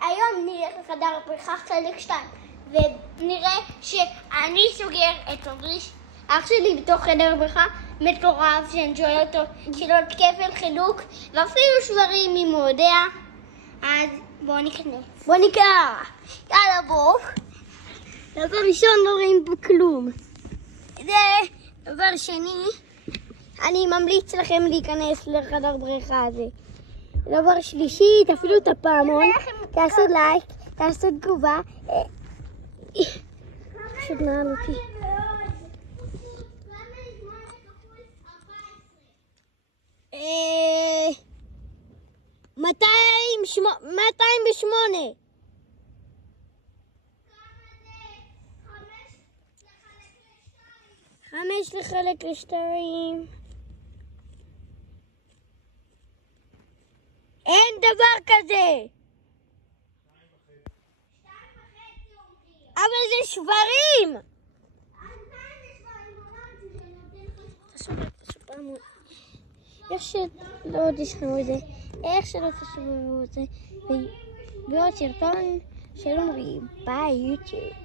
היום נלך לחדר הבריכה חלק 2, ונראה שאני סוגר את עומרי, אח שלי בתוך חדר הבריכה, מטורף, שאני שואל אותו שאלות כפל חילוק, ואפילו שברים אם הוא יודע. אז בואו נכנס. בואו נקרא. יאללה בואו. דבר ראשון לא רואים פה כלום. זה דבר שני, אני ממליץ לכם להיכנס לחדר בריכה הזה. דבר שלישי, תפעילו את הפעמון, תעשו לייק, תעשו תגובה. פשוט נעל אותי. 208. 5 לחלק ל2. אין דבר כזה. 2.5. אבל זה שברים. איך שלא תשמעו את זה, איך שלא תשמעו את זה, ועוד סרטון של עומרי ביוטיוב.